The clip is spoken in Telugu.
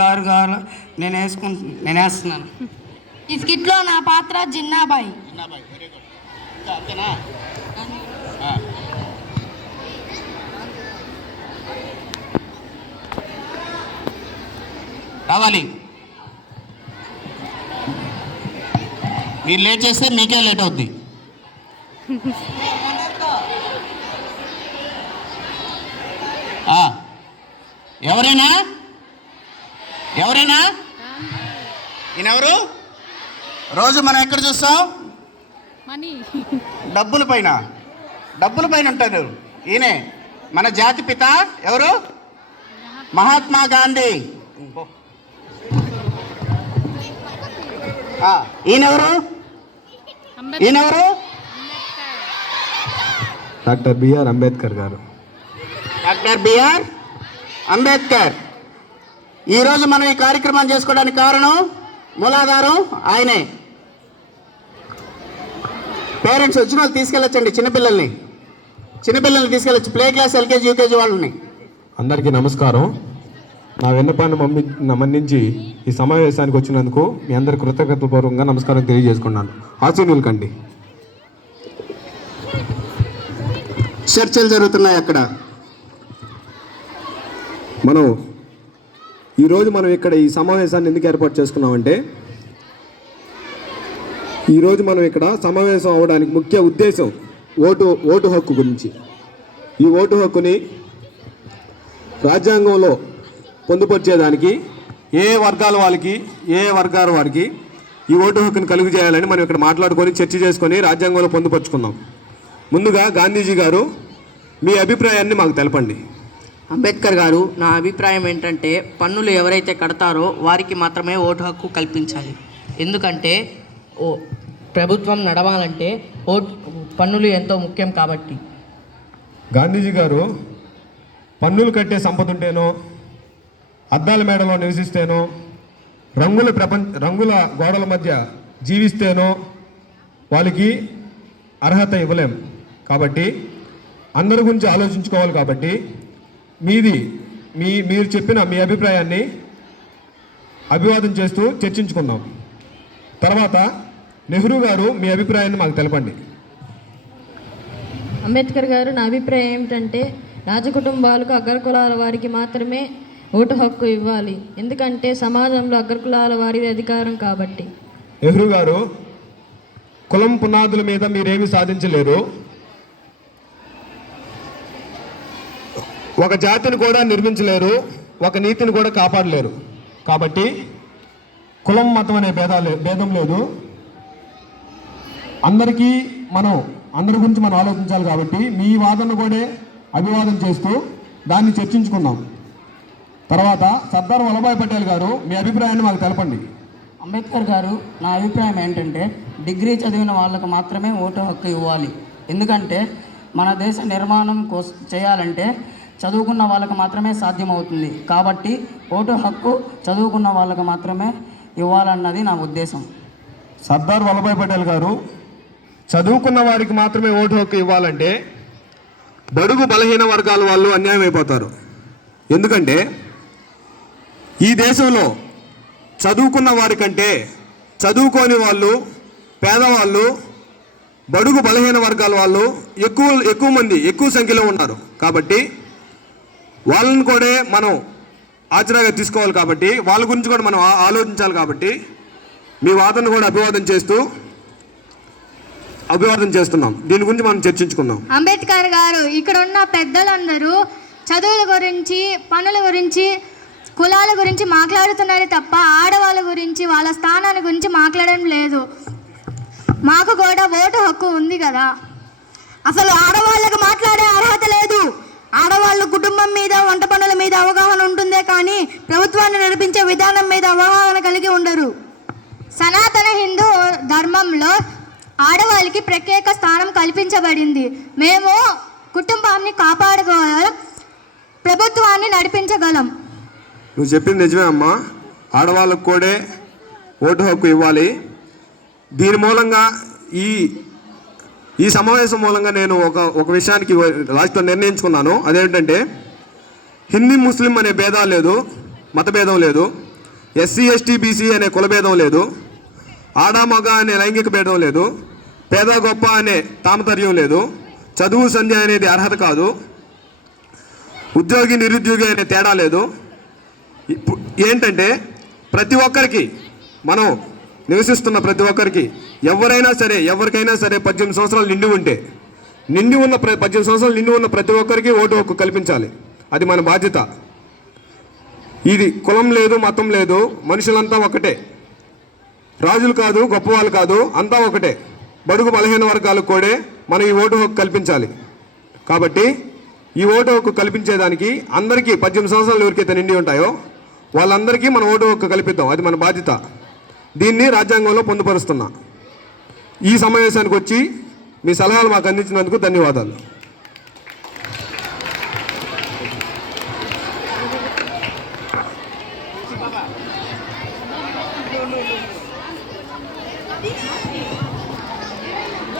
గారు గారు నేను వేస్తున్నాను. ఈ స్కిట్లో నా పాత్ర జిన్నాబాయి. Very good. అంతేనా? రావాలి. మీరు లేట్ చేస్తే మీకే లేట్ అవుద్ది. ఎవరైనా ఈయనెవరు? రోజు మనం ఎక్కడ చూస్తాం? డబ్బుల పైన ఉంటారు. ఈయనే మన జాతి పిత. ఎవరు? మహాత్మా గాంధీ. ఈయనెవరు? డాక్టర్ బిఆర్ అంబేద్కర్ గారు. Doctor B R Ambedkar. ఈరోజు మనం ఈ కార్యక్రమం చేసుకోవడానికి కారణం, మూలాధారం ఆయనే. పేరెంట్స్ వచ్చిన వాళ్ళు తీసుకెళ్ళొచ్చండి. చిన్నపిల్లల్ని తీసుకెళ్ళచ్చు. ప్లే క్లాస్, ఎల్కేజీ, యూకేజీ వాళ్ళని. అందరికీ నమస్కారం. నా విన్నపాన్ని మన్నించి ఈ సమావేశానికి వచ్చినందుకు మీ అందరి కృతజ్ఞతాపూర్వకంగా నమస్కారం తెలియజేసుకున్నాను. ఆశీనులు కండి. చర్చలు జరుగుతున్నాయి అక్కడ. ఈరోజు మనం ఇక్కడ ఈ సమావేశాన్ని ఎందుకు ఏర్పాటు చేసుకున్నామంటే, ఈరోజు మనం ఇక్కడ సమావేశం అవ్వడానికి ముఖ్య ఉద్దేశం ఓటు హక్కు గురించి. ఈ ఓటు హక్కుని రాజ్యాంగంలో పొందుపరిచేదానికి ఏ వర్గాల వారికి ఈ ఓటు హక్కుని కలుగు చేయాలని మనం ఇక్కడ మాట్లాడుకొని చర్చ చేసుకొని రాజ్యాంగంలో పొందుపరుచుకుందాం. ముందుగా గాంధీజీ గారు మీ అభిప్రాయాన్ని మాకు తెలపండి. అంబేద్కర్ గారు, నా అభిప్రాయం ఏంటంటే పన్నులు ఎవరైతే కడతారో వారికి మాత్రమే ఓటు హక్కు కల్పించాలి. ఎందుకంటే ప్రభుత్వం నడవాలంటే పన్నులు ఎంతో ముఖ్యం కాబట్టి. గాంధీజీ గారు పన్నులు కట్టే సంపద ఉంటేనో, అద్దాల మేడలో నివసిస్తేనో, రంగుల గోడల మధ్య జీవిస్తేనో వాళ్ళకి అర్హత ఇవ్వలేం. కాబట్టి అందరి గురించి ఆలోచించుకోవాలి. కాబట్టి మీరు చెప్పిన మీ అభిప్రాయాన్ని అభివాదం చేస్తూ చర్చించుకుందాం. తర్వాత నెహ్రూ గారు మీ అభిప్రాయాన్ని మాకు తెలపండి. అంబేద్కర్ గారు, నా అభిప్రాయం ఏమిటంటే రాజకుటుంబాలకు అగ్రకులాల వారికి మాత్రమే ఓటు హక్కు ఇవ్వాలి. ఎందుకంటే సమాజంలో అగ్రకులాల వారిది అధికారం కాబట్టి. నెహ్రూ గారు, కులం పునాదుల మీద మీరేమీ సాధించలేరు. ఒక జాతిని కూడా నిర్మించలేరు, ఒక నీతిని కూడా కాపాడలేరు. కాబట్టి కులం మతం అనే భేదం లేదు. అందరి గురించి మనం ఆలోచించాలి. కాబట్టి మీ వాదన కూడా అభివాదం చేస్తూ దాన్ని చర్చించుకుందాం. తర్వాత సర్దార్ వల్లభాయ్ పటేల్ గారు, మీ అభిప్రాయాన్ని మాకు తెలపండి. అంబేద్కర్ గారు, నా అభిప్రాయం ఏంటంటే డిగ్రీ చదివిన వాళ్ళకు మాత్రమే ఓటు హక్కు ఇవ్వాలి. ఎందుకంటే మన దేశ నిర్మాణం చేయాలంటే చదువుకున్న వాళ్ళకు మాత్రమే సాధ్యమవుతుంది. కాబట్టి ఓటు హక్కు చదువుకున్న వాళ్ళకు మాత్రమే ఇవ్వాలన్నది నా ఉద్దేశం. సర్దార్ వల్లభాయ్ పటేల్ గారు, చదువుకున్న వారికి మాత్రమే ఓటు హక్కు ఇవ్వాలంటే బడుగు బలహీన వర్గాల వాళ్ళు అన్యాయం అయిపోతారు. ఎందుకంటే ఈ దేశంలో చదువుకున్న వారికంటే చదువుకోని వాళ్ళు, పేదవాళ్ళు, బడుగు బలహీన వర్గాల వాళ్ళు ఎక్కువ మంది, ఎక్కువ సంఖ్యలో ఉన్నారు. కాబట్టి వాళ్ళని కూడా మనం ఆచరణగా తీసుకోవాలి. కాబట్టి వాళ్ళ గురించి కూడా మనం ఆలోచించాలి. కాబట్టి మీ వాదన కూడా అభివాదం చేస్తున్నాం. దీని గురించి మనం చర్చించుకుందాం. అంబేద్కర్ గారు, ఇక్కడ ఉన్న పెద్దలందరూ చదువుల గురించి, పనుల గురించి, కులాల గురించి మాట్లాడుతున్నారే తప్ప ఆడవాళ్ళ గురించి, వాళ్ళ స్థానాల గురించి మాట్లాడడం లేదు. మాకు కూడా ఓటు హక్కు ఉంది కదా. అసలు ఆడవాళ్ళకు మాట్లాడే అర్హత లేదు. ఆడవాళ్ళు కుటుంబం మీద, వంట పనుల మీద అవగాహన ఉంటుందే కానీ ప్రభుత్వాన్ని నడిపించే విధానం మీద అవగాహన కలిగి ఉండరు. సనాతన హిందూ ధర్మంలో ఆడవాళ్ళకి ప్రత్యేక స్థానం కల్పించబడింది. మేము కుటుంబాన్ని కాపాడుకోగలం, ప్రభుత్వాన్ని నడిపించగలం. నువ్వు చెప్పింది నిజమే అమ్మా. ఆడవాళ్ళకు కూడా ఓటు హక్కు ఇవ్వాలి. దీని మూలంగా ఈ సమావేశం మూలంగా నేను ఒక విషయానికి లాస్ట్లో నిర్ణయించుకున్నాను. అదేంటంటే హిందూ ముస్లిం అనే భేదాలు లేదు, మత భేదం లేదు. ఎస్సీ ఎస్టీ బీసీ అనే కులభేదం లేదు, ఆడ మగ అనే లైంగిక భేదం లేదు, పేద గొప్ప అనే తామతర్యం లేదు, చదువు సంధ్య అనేది అర్హత కాదు, ఉద్యోగి నిరుద్యోగి అనే తేడా లేదు. ఏంటంటే ప్రతి ఒక్కరికి, మనం నివసిస్తున్న ప్రతి ఒక్కరికి, ఎవరైనా సరే ఎవరికైనా సరే 18 సంవత్సరాలు నిండి ఉంటే, 18 సంవత్సరాలు నిండి ఉన్న ప్రతి ఒక్కరికి ఓటు హక్కు కల్పించాలి. అది మన బాధ్యత. ఇది కులం లేదు, మతం లేదు, మనుషులంతా ఒకటే. రాజులు కాదు, గొప్పవాళ్ళు కాదు, అంతా ఒకటే. బడుగు బలహీన వర్గాలకు కూడా మనం ఈ ఓటు హక్కు కల్పించాలి. కాబట్టి ఈ ఓటు హక్కు కల్పించేదానికి అందరికీ 18 సంవత్సరాలు ఎవరికైతే నిండి ఉంటాయో వాళ్ళందరికీ మనం ఓటు హక్కు కల్పిద్దాం. అది మన బాధ్యత. దీన్ని రాజ్యాంగంలో పొందుపరుస్తున్నా. ఈ సమావేశానికి వచ్చి మీ సలహాలు మాకు అందించినందుకు ధన్యవాదాలు.